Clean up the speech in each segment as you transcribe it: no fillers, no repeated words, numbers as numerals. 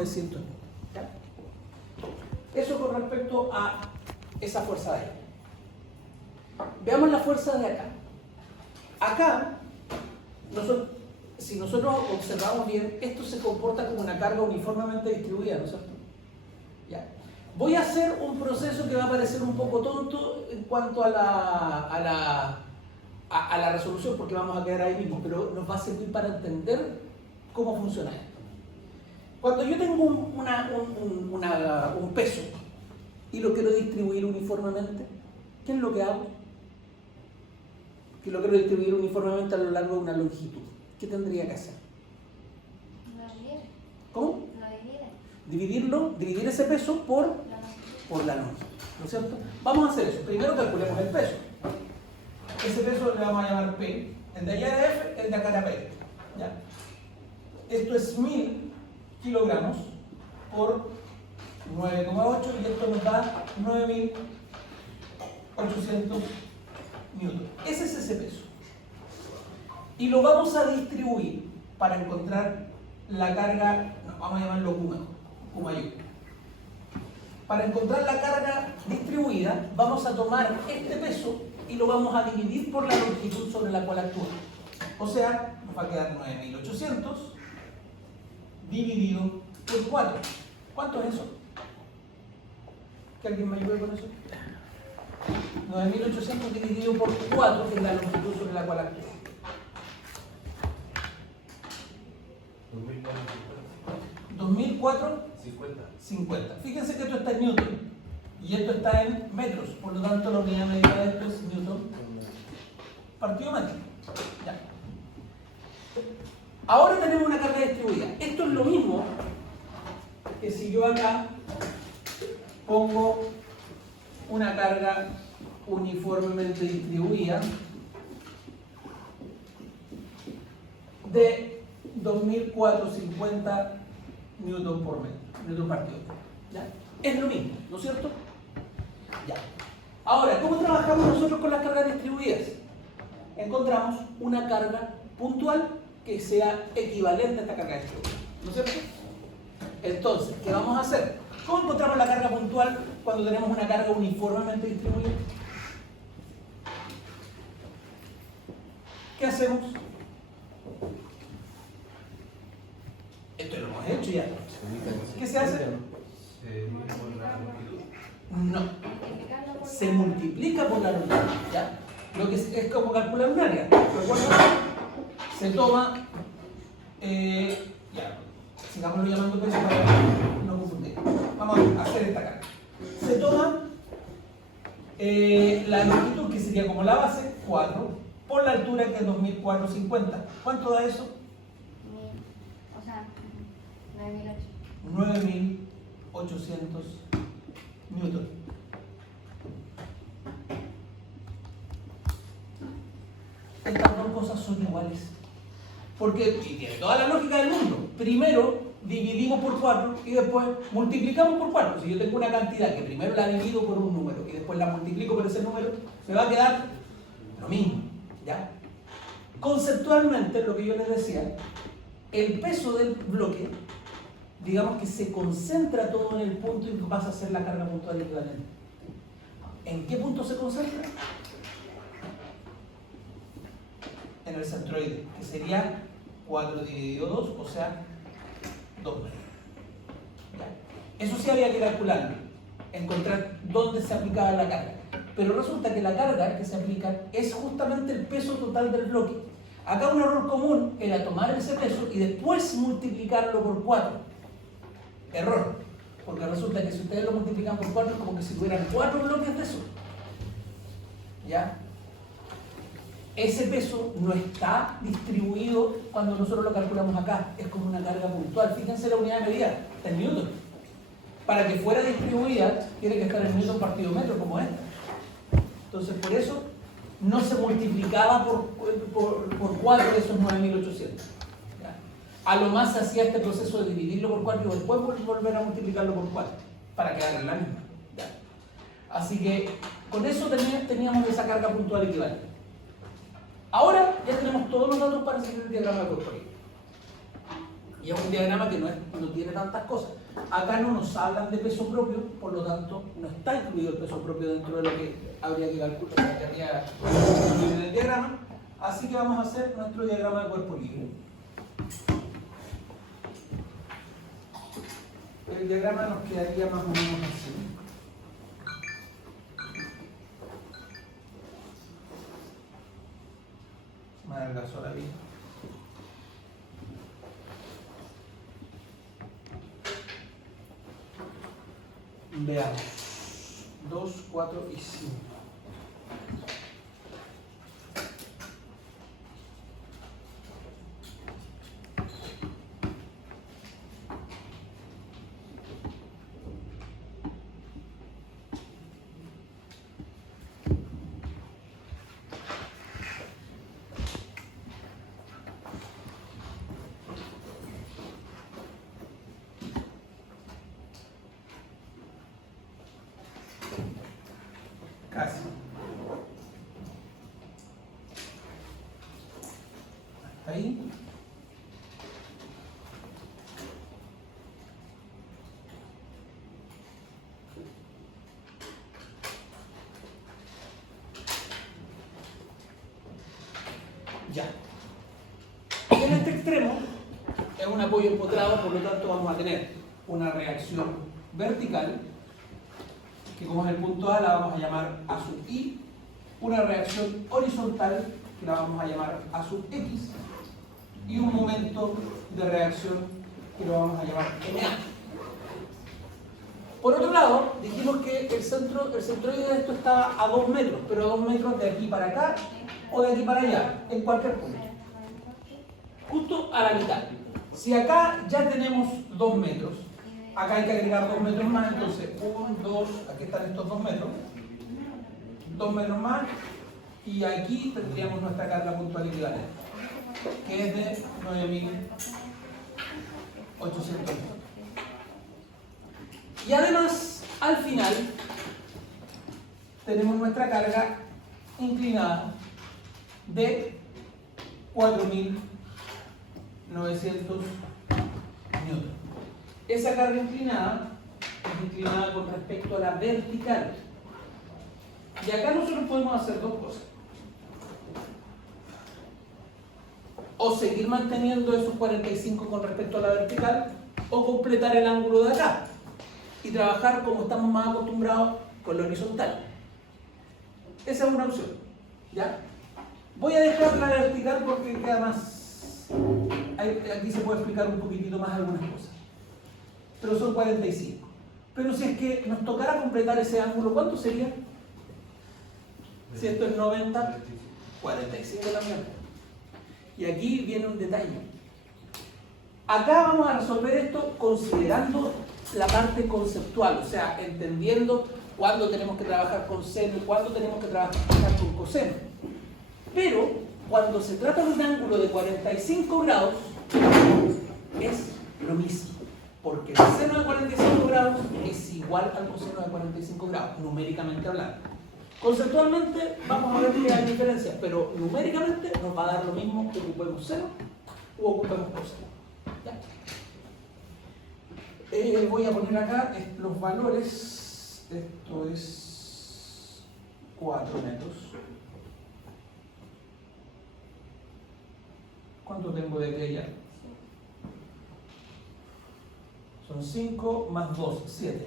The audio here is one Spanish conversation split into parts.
900 newtons. ¿Ya? Eso con respecto a esa fuerza de ahí. Veamos la fuerza de acá. Acá, si nosotros observamos bien, esto se comporta como una carga uniformemente distribuida, ¿no es cierto? ¿Ya? Voy a hacer un proceso que va a parecer un poco tonto en cuanto a la resolución, porque vamos a quedar ahí mismo, pero nos va a servir para entender cómo funciona esto. Cuando yo tengo un peso y lo quiero distribuir uniformemente, ¿qué es lo que hago? Que lo quiero distribuir uniformemente a lo largo de una longitud. ¿Qué tendría que hacer? ¿Cómo? Dividir ese peso por la longitud, ¿no es cierto? Vamos a hacer eso. Primero calculemos el peso. Ese peso le vamos a llamar P. El de allá era F, el de acá era P. ¿Ya? Esto es 1000 kilogramos por 9,8 y esto nos da 9800 newton. Ese es ese peso. Y lo vamos a distribuir para encontrar la carga, vamos a llamarlo Q mayor. Para encontrar la carga distribuida, vamos a tomar este peso y lo vamos a dividir por la longitud sobre la cual actúa. O sea, nos va a quedar 9800 dividido por 4. ¿Cuánto es eso? ¿Que alguien me ayude con eso? 9800 dividido por 4, que es la longitud sobre la cual actúa. 2004 Fíjense que esto está en newton y esto está en metros, por lo tanto la unidad medida de esto es newton partido metro. Ya. Ahora tenemos una carga distribuida. Esto es lo mismo que si yo acá pongo una carga uniformemente distribuida de 2450 newton por metro, newton partido metro. ¿Ya? Es lo mismo, ¿no es cierto? Ya. Ahora, ¿cómo trabajamos nosotros con las cargas distribuidas? Encontramos una carga puntual que sea equivalente a esta carga distribuida, ¿no es cierto? Entonces, ¿qué vamos a hacer? ¿Cómo encontramos la carga puntual cuando tenemos una carga uniformemente distribuida? ¿Qué hacemos? Esto lo hemos hecho ya. ¿Qué se hace? No. Se multiplica por la longitud, ¿ya? Lo que es como calcular un área. ¿Recuerdan? Se toma, ya, sigámoslo llamando peso para no confundir. Vamos a hacer esta carga. Se toma la longitud, que sería como la base, 4, por la altura, que es 2450. ¿Cuánto da eso? 9800 newton. Estas dos cosas son iguales. Porque, y tiene toda la lógica del mundo, primero dividimos por 4 y después multiplicamos por 4. Si yo tengo una cantidad que primero la divido por un número y después la multiplico por ese número, me va a quedar lo mismo, ¿ya? Conceptualmente, lo que yo les decía, el peso del bloque, digamos que se concentra todo en el punto en que pasa a ser la carga puntual equivalente. ¿En qué punto se concentra? En el centroide, que sería 4 dividido 2, o sea, 2 metros. ¿Ya? Eso sí había que calcularlo, encontrar dónde se aplicaba la carga. Pero resulta que la carga que se aplica es justamente el peso total del bloque. Acá un error común era tomar ese peso y después multiplicarlo por 4. Error, porque resulta que si ustedes lo multiplican por 4 es como que si tuvieran 4 bloques de eso. ¿Ya? Ese peso no está distribuido cuando nosotros lo calculamos acá, es como una carga puntual. Fíjense la unidad de medida, está en newton. Para que fuera distribuida, tiene que estar en newton partido metro, como esta. Entonces, por eso no se multiplicaba por 4 esos 9800. ¿Ya? A lo más se hacía este proceso de dividirlo por 4 y después volver a multiplicarlo por 4, para quedar en la misma. ¿Ya? Así que, con eso teníamos esa carga puntual equivalente. Ahora ya tenemos todos los datos para seguir el diagrama de corporal. Y es un diagrama que no tiene tantas cosas. Acá no nos hablan de peso propio, por lo tanto no está incluido el peso propio dentro de lo que habría que calcular, que habría que incluir en el diagrama. Así que vamos a hacer nuestro diagrama de cuerpo libre. El diagrama nos quedaría más o menos así. Me adelgazó la vida. Veamos. 2, 4 y 5. Casi. Hasta ahí. Ya. Y en este extremo es un apoyo empotrado, por lo tanto vamos a tener una reacción vertical, que como es el punto A la vamos a llamar A sub I, una reacción horizontal que la vamos a llamar A sub X y un momento de reacción que lo vamos a llamar MA. Por otro lado, dijimos que el centroide de esto estaba a 2 metros, pero a 2 metros de aquí para acá o de aquí para allá, en cualquier punto. Justo a la mitad. Si acá ya tenemos 2 metros, acá hay que agregar 2 metros más, entonces 1, 2, aquí están estos 2 metros, 2 metros más, y aquí tendríamos nuestra carga puntual equivalente, que es de 9.800. Y además, al final, tenemos nuestra carga inclinada de 4.900 newton. Esa carga inclinada es inclinada con respecto a la vertical. Y acá nosotros podemos hacer dos cosas. O seguir manteniendo esos 45 con respecto a la vertical, o completar el ángulo de acá y trabajar como estamos más acostumbrados con lo horizontal. Esa es una opción. ¿Ya? Voy a dejar la vertical porque queda más... Aquí se puede explicar un poquitito más algunas cosas. Pero son 45. Pero si es que nos tocara completar ese ángulo, ¿cuánto sería? Si esto es 90, 45 también. Y aquí viene un detalle. Acá vamos a resolver esto considerando la parte conceptual, o sea, entendiendo cuándo tenemos que trabajar con seno y cuándo tenemos que trabajar con coseno. Pero cuando se trata de un ángulo de 45 grados, es lo mismo, porque el seno de 45 grados es igual al coseno de 45 grados, numéricamente hablando. Conceptualmente vamos a ver que hay diferencias, pero numéricamente nos va a dar lo mismo que ocupemos seno o ocupemos coseno. ¿Ya? Voy a poner acá los valores. Esto es 4 metros. ¿Cuánto tengo de aquella? Son 5 más 2, 7.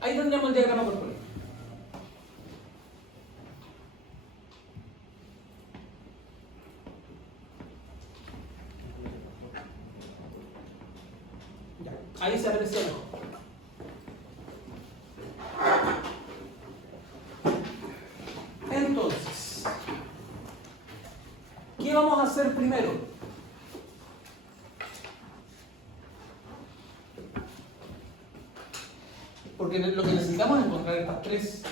Ahí tendríamos el diagrama corporal. Ya, ahí se aprecia mejor. Entonces, ¿qué vamos a hacer primero? Porque lo que necesitamos es encontrar estas tres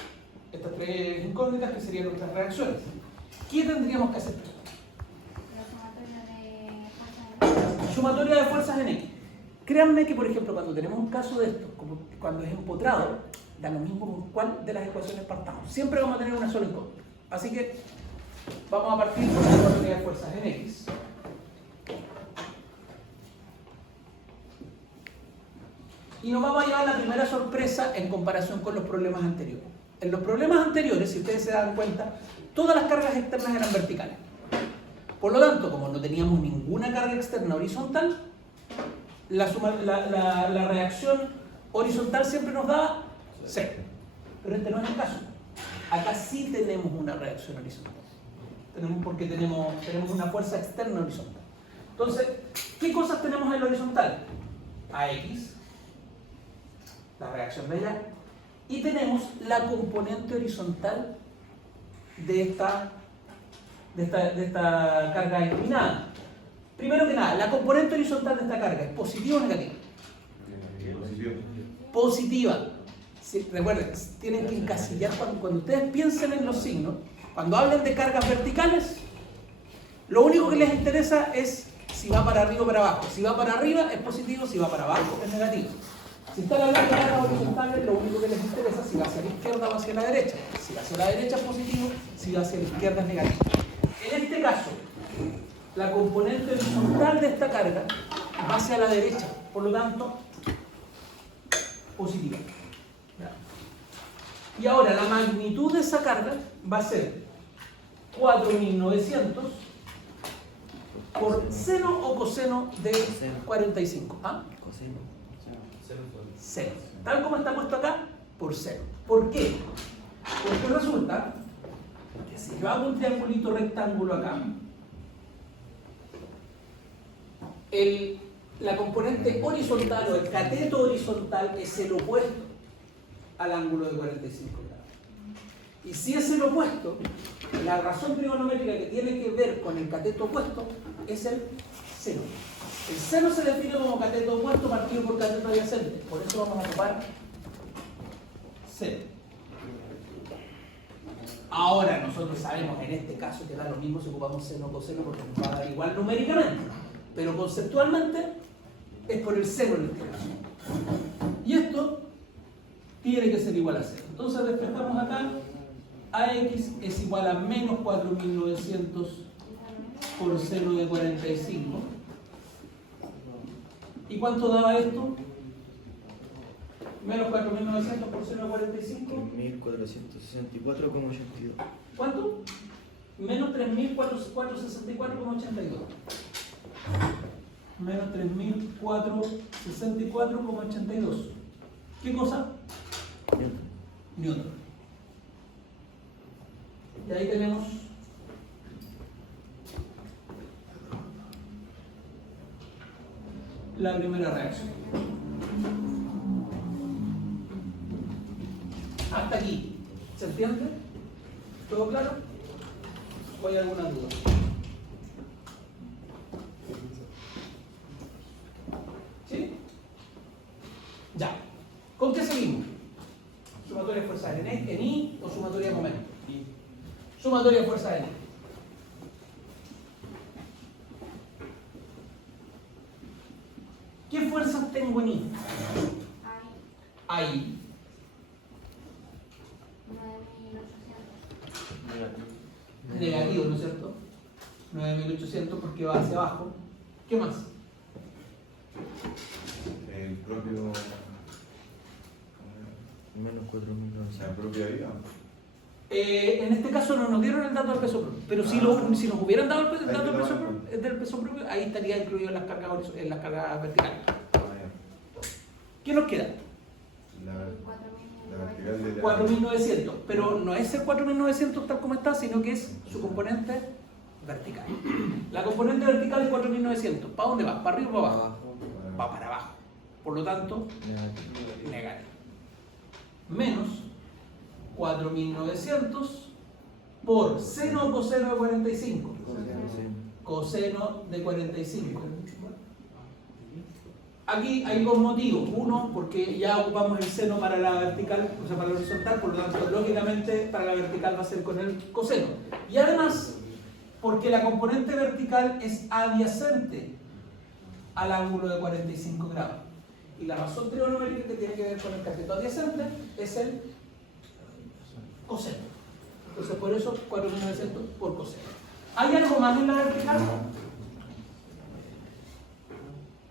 incógnitas que serían nuestras reacciones. ¿Qué tendríamos que hacer? Sumatoria de fuerzas en X. Créanme que, por ejemplo, cuando tenemos un caso de esto, como cuando es empotrado, da lo mismo con cuál de las ecuaciones partamos. Siempre vamos a tener una sola incógnita. Así que vamos a partir con la ecuatorial de fuerzas en X. Y nos vamos a llevar la primera sorpresa en comparación con los problemas anteriores. En los problemas anteriores, si ustedes se dan cuenta, todas las cargas externas eran verticales. Por lo tanto, como no teníamos ninguna carga externa horizontal, la reacción horizontal siempre nos daba 0. Pero este no es el caso. Acá sí tenemos una reacción horizontal. Porque tenemos una fuerza externa horizontal. Entonces, ¿qué cosas tenemos en el horizontal? AX, la reacción de allá, y tenemos la componente horizontal de esta carga inclinada. Primero que nada, la componente horizontal de esta carga, ¿es positiva o negativa? Positiva. Sí, recuerden, tienen que encasillar cuando ustedes piensen en los signos, cuando hablen de cargas verticales, lo único que les interesa es si va para arriba o para abajo. Si va para arriba es positivo, si va para abajo es negativo. Si están hablando de cargas horizontales, lo único que les interesa es si va hacia la izquierda o hacia la derecha. Si va hacia la derecha es positivo, si va hacia la izquierda es negativo. En este caso, la componente horizontal de esta carga va hacia la derecha, por lo tanto, positiva. Y ahora la magnitud de esa carga va a ser 4.900 por seno o coseno de 45. ¿Ah? Coseno. 0. Tal como está puesto acá, por 0. ¿Por qué? Porque resulta que si yo hago un triangulito rectángulo acá, la componente horizontal o el cateto horizontal es el opuesto al ángulo de 45 grados. Y si es el opuesto, la razón trigonométrica que tiene que ver con el cateto opuesto es el seno. El seno se define como cateto opuesto partido por cateto adyacente. Por eso vamos a ocupar seno. Ahora nosotros sabemos en este caso que da lo mismo si ocupamos seno o coseno porque nos va a dar igual numéricamente. Pero conceptualmente es por el seno en este caso. Y esto tiene que ser igual a 0. Entonces despejamos acá. AX es igual a menos 4.900 por seno de 45. ¿Y cuánto daba esto? Menos 4.900 por seno de 45. 3.464,82. ¿Cuánto? Menos 3.464,82. Menos 3.464,82. ¿Qué cosa? Newton. Y ahí tenemos la primera reacción. Hasta aquí. ¿Se entiende? ¿Todo claro? ¿O hay alguna duda? ¿Sí? Ya. ¿Con qué seguimos? ¿Sumatoria de fuerzas en I o sumatoria de momento? Sumatoria de fuerzas en I. ¿Qué fuerzas tengo en I? Ahí. 9.800. Negativo, ¿no es cierto? 9.800 porque va hacia abajo. ¿Qué más? El propio. Menos 4.900. La propia vida. En este caso no nos dieron el dato del peso propio, pero si nos hubieran dado el dato del peso propio, ahí estaría incluido en las cargas verticales. ¿Qué nos queda? La vertical de la. 4.900, pero no es el 4.900 tal como está, sino que es su componente vertical. La componente vertical es 4.900. ¿Para dónde va? ¿Para arriba o para abajo? Va para abajo. Por lo tanto, negativo. Menos 4.900 por seno o coseno de 45. Coseno de 45. Aquí hay dos motivos. Uno, porque ya ocupamos el seno para la vertical, o sea, para la horizontal, por lo tanto, lógicamente, para la vertical va a ser con el coseno. Y además, porque la componente vertical es adyacente al ángulo de 45 grados. Y la razón trigonométrica que tiene que ver con el cateto adyacente es el coseno. Entonces, por eso 4.900 por coseno. ¿Hay algo más en la vertical?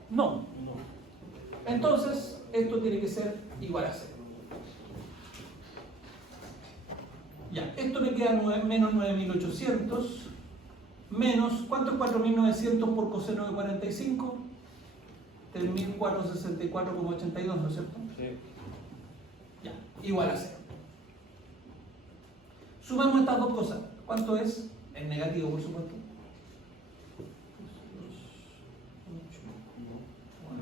No. Entonces, esto tiene que ser igual a 0. Ya, esto me queda menos 9800 menos, ¿cuánto es 4900 por coseno de 45? 3464,82, ¿no es cierto? Sí. Ya, igual a 0. Sumamos estas dos cosas. ¿Cuánto es? En negativo, por supuesto.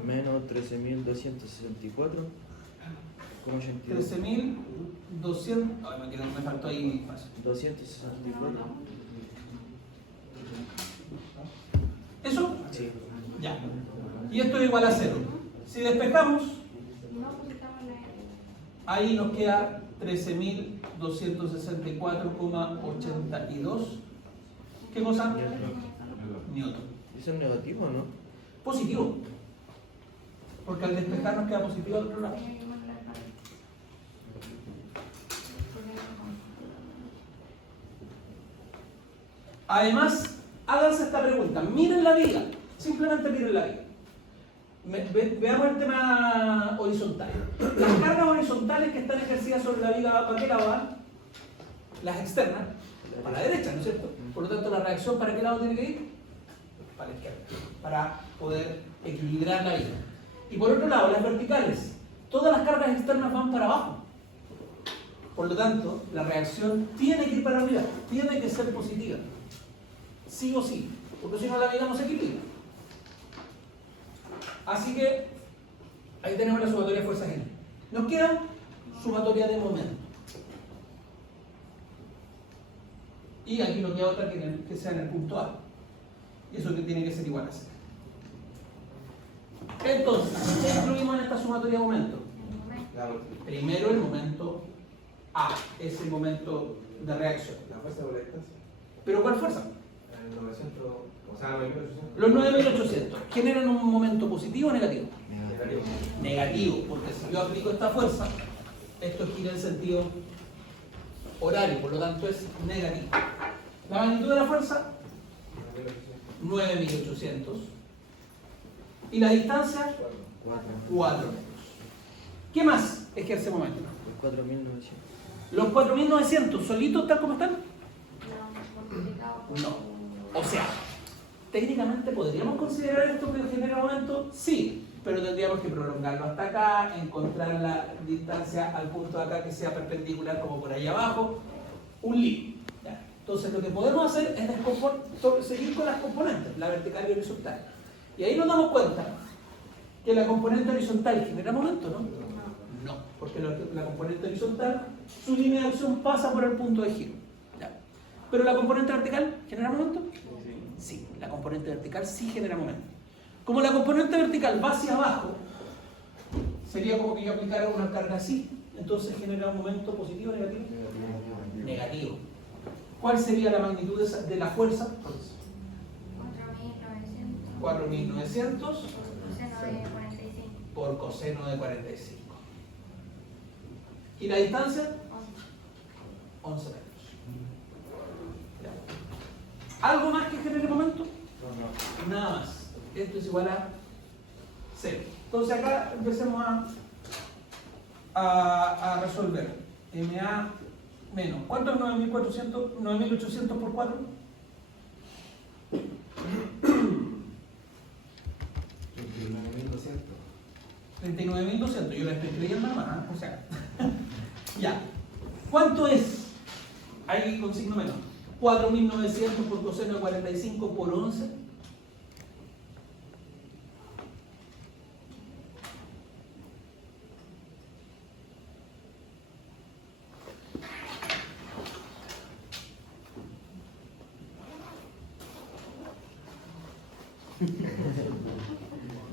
Menos 13.264,82. 13.200. Ay, me faltó ahí fácil. 264. ¿Eso? Sí. Ya. Y esto es igual a 0. Si despejamos, ahí nos queda 13.264,82. ¿Qué cosa? Newton. ¿Eso es negativo o no? Positivo. Porque al despejar nos queda positivo al otro lado. Además, háganse esta pregunta. Miren la viga. Simplemente miren la viga. Veamos el tema horizontal. Las cargas horizontales que están ejercidas sobre la viga, ¿para qué lado van? Las externas, para la derecha, ¿no es cierto? Por lo tanto, la reacción, ¿para qué lado tiene que ir? Para la izquierda, para poder equilibrar la viga. Y por otro lado, las verticales, todas las cargas externas van para abajo. Por lo tanto, la reacción tiene que ir para arriba, tiene que ser positiva. Sí o sí, porque si no la viga no se equilibra. Así que ahí tenemos la sumatoria de fuerzas N. Nos queda sumatoria de momento. Y aquí nos queda otra que sea en el punto A. Y eso que tiene que ser igual a 0. Entonces, ¿qué incluimos en esta sumatoria de momento? Primero el momento A, es el momento de reacción. La fuerza de la distancia. ¿Pero cuál fuerza? El 900, o sea, 9800. Los 9800 generan un momento positivo o negativo. Negativo. Negativo, porque si yo aplico esta fuerza, esto gira en sentido horario, por lo tanto es negativo. La magnitud de la fuerza, 9800. Y la distancia, 4 metros. ¿Qué más ejerce momento? 4.900. ¿Los 4900 solitos tal como están? No. O sea, técnicamente podríamos considerar esto que genera momento, sí, pero tendríamos que prolongarlo hasta acá, encontrar la distancia al punto de acá que sea perpendicular como por ahí abajo, un lío. Entonces lo que podemos hacer es seguir con las componentes, la vertical y horizontal. Y ahí nos damos cuenta que la componente horizontal genera momento, ¿no? No, porque la componente horizontal, su línea de acción pasa por el punto de giro. ¿Ya? Pero la componente vertical genera momento. Sí, la componente vertical sí genera momento. Como la componente vertical va hacia abajo, sería como que yo aplicara una carga así, entonces genera un momento positivo o negativo. Negativo. ¿Cuál sería la magnitud de la fuerza? 4900 por coseno de 45. ¿Y la distancia? 11 metros. ¿Algo más que genere momento? Nada más. Esto es igual a 0. Entonces acá empecemos a resolver. MA menos. ¿Cuánto es 9400? 9800 por 4. 39.200. Yo la estoy creyendo nomás, o sea. Ya. ¿Cuánto es? Ahí con signo menos. 4.900 por coseno de 45 por 11.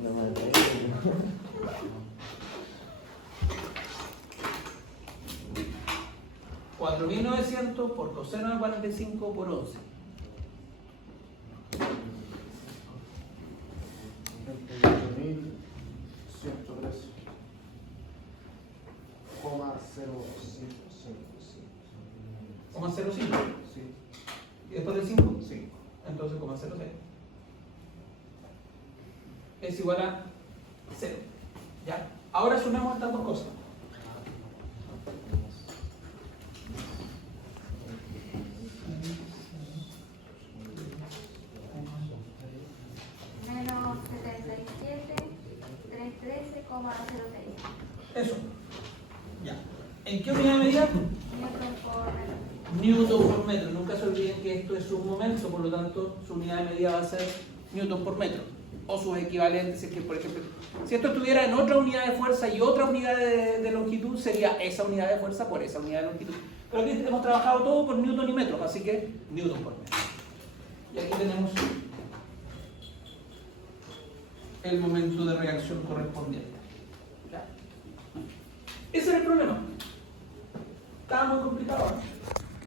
No me acuerdo. 4.900 por coseno de 45 por 11. 38.113,05. ¿Cómo 0,5? Sí. ¿Y después del 5? 5. es igual a 0. ¿Ya? Ahora sumemos estas dos cosas. Menos 77,313,06. Eso. Ya. ¿En qué unidad de medida? Newton por metro. Newton por metro. Nunca se olviden que esto es un momento, por lo tanto su unidad de medida va a ser Newton por metro. O sus equivalentes, es que por ejemplo, si esto estuviera en otra unidad de fuerza y otra unidad de longitud, sería esa unidad de fuerza por esa unidad de longitud. Pero aquí hemos trabajado todo por Newton y metros, así que Newton por metro. Y aquí tenemos el momento de reacción correspondiente. ¿Ya? Ese era el problema. Estaba muy complicado, ¿no?